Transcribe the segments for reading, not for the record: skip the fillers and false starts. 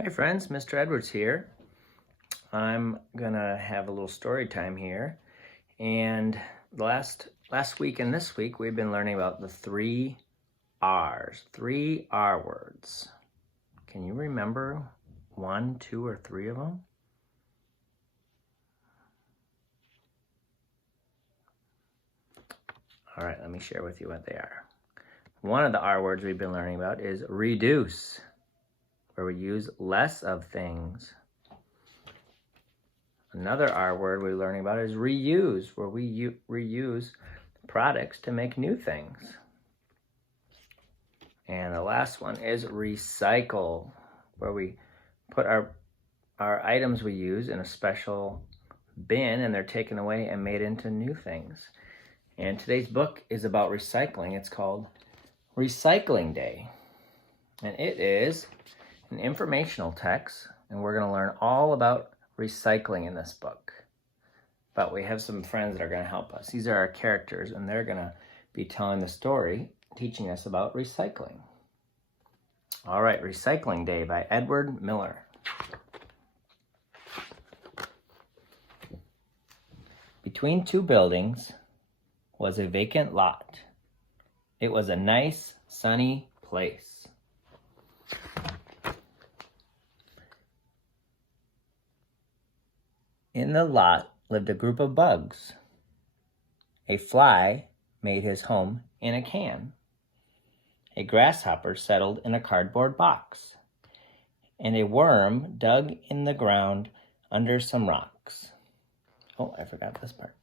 Hi friends, Mr. Edwards here. I'm gonna have a little story time here. And last week and this week we've been learning about the 3 R words. Can you remember 1, 2, or 3 of them? All right, let me share with you what they are. One of the R words we've been learning about is reduce, where we use less of things. Another R word we're learning about is reuse, where we reuse products to make new things. And the last one is recycle, where we put our items we use in a special bin and they're taken away and made into new things. And today's book is about recycling. It's called Recycling Day. And it is an informational text, and we're going to learn all about recycling in this book. But we have some friends that are going to help us. These are our characters, and they're going to be telling the story, teaching us about recycling. All right, Recycling Day by Edward Miller. Between two buildings was a vacant lot. It was a nice, sunny place. In the lot lived a group of bugs. A fly made his home in a can. A grasshopper settled in a cardboard box. And a worm dug in the ground under some rocks. Oh, I forgot this part.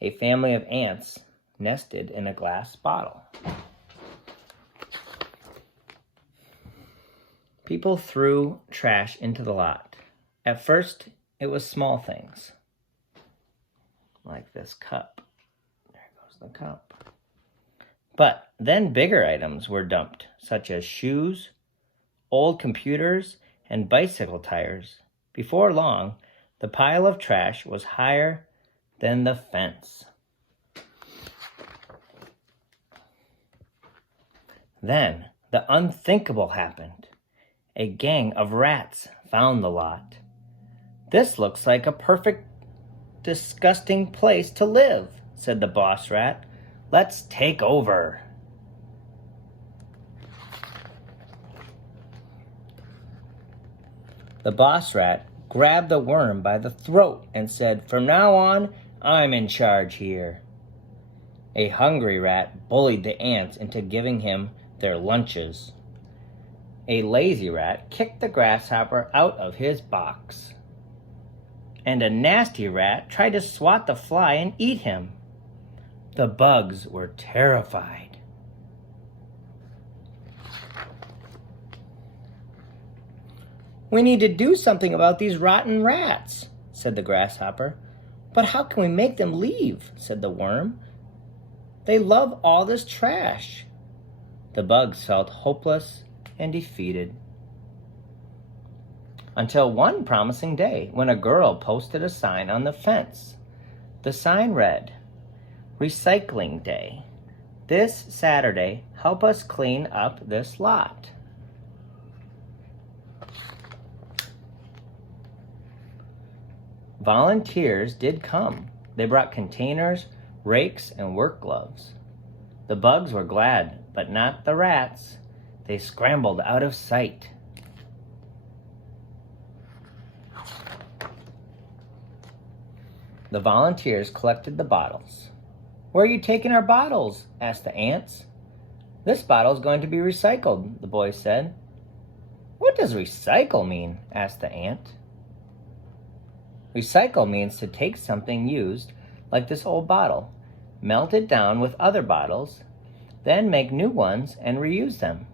A family of ants nested in a glass bottle. People threw trash into the lot. At first, it was small things, like this cup. There goes the cup. But then bigger items were dumped, such as shoes, old computers, and bicycle tires. Before long, the pile of trash was higher than the fence. Then the unthinkable happened. A gang of rats found the lot. This looks like a perfect, disgusting place to live, said the boss rat. Let's take over. The boss rat grabbed the worm by the throat and said, from now on, I'm in charge here. A hungry rat bullied the ants into giving him their lunches. A lazy rat kicked the grasshopper out of his box. And a nasty rat tried to swat the fly and eat him. The bugs were terrified. We need to do something about these rotten rats, said the grasshopper. But how can we make them leave, said the worm. They love all this trash. The bugs felt hopeless and defeated. Until one promising day when a girl posted a sign on the fence. The sign read, Recycling Day. This Saturday, help us clean up this lot. Volunteers did come. They brought containers, rakes, and work gloves. The bugs were glad, but not the rats. They scrambled out of sight. The volunteers collected the bottles. Where are you taking our bottles? Asked the ants. This bottle is going to be recycled, the boy said. What does recycle mean? Asked the ant. Recycle means to take something used, like this old bottle, melt it down with other bottles, then make new ones and reuse them.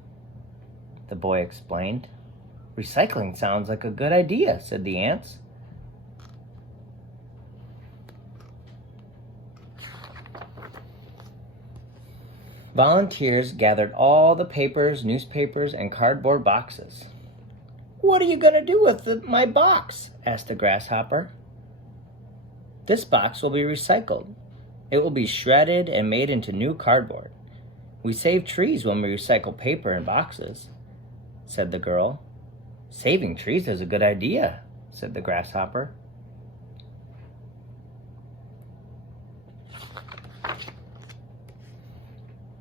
The boy explained. Recycling sounds like a good idea, said the ants. Volunteers gathered all the papers, newspapers, and cardboard boxes. What are you going to do with my box? Asked the grasshopper. This box will be recycled. It will be shredded and made into new cardboard. We save trees when we recycle paper and boxes, said the girl. Saving trees is a good idea, said the grasshopper.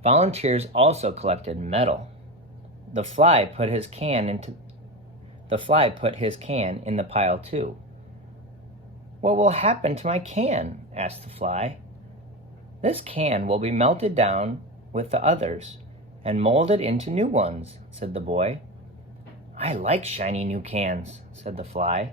Volunteers also collected metal. The fly put his can in the pile too. What will happen to my can? Asked the fly. This can will be melted down with the others and molded into new ones, said the boy. I like shiny new cans, said the fly.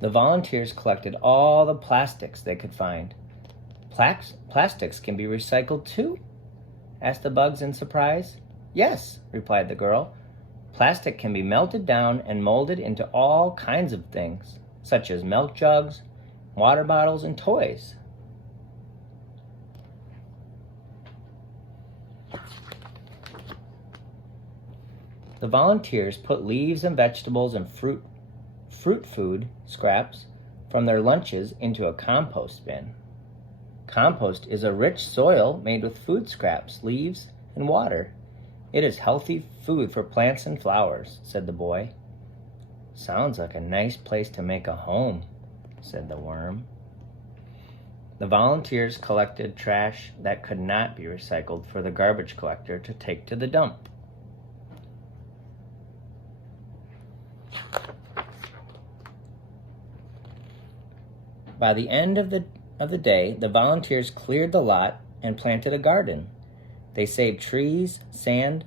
The volunteers collected all the plastics they could find. Plastics can be recycled too? Asked the bugs in surprise. Yes, replied the girl. Plastic can be melted down and molded into all kinds of things, such as milk jugs, water bottles, and toys. The volunteers put leaves and vegetables and fruit food scraps from their lunches into a compost bin. Compost is a rich soil made with food scraps, leaves, and water. It is healthy food for plants and flowers, said the boy. Sounds like a nice place to make a home, said the worm. The volunteers collected trash that could not be recycled for the garbage collector to take to the dump. By the end of the day, the volunteers cleared the lot and planted a garden. They saved trees, sand,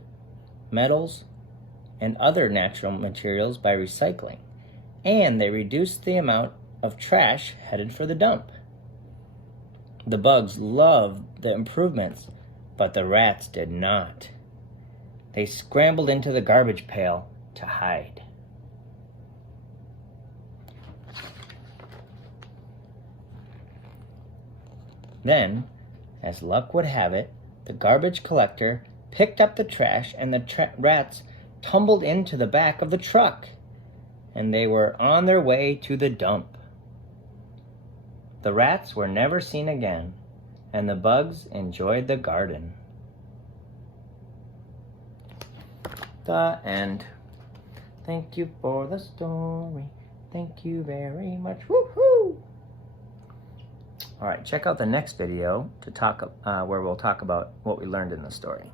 metals, and other natural materials by recycling, and they reduced the amount of trash headed for the dump. The bugs loved the improvements, but the rats did not. They scrambled into the garbage pail to hide. Then, as luck would have it, the garbage collector picked up the trash and the rats tumbled into the back of the truck, and they were on their way to the dump. The rats were never seen again, and the bugs enjoyed the garden. The end. Thank you for the story. Thank you very much. Woohoo! All right, check out the next video to talk where we'll talk about what we learned in the story.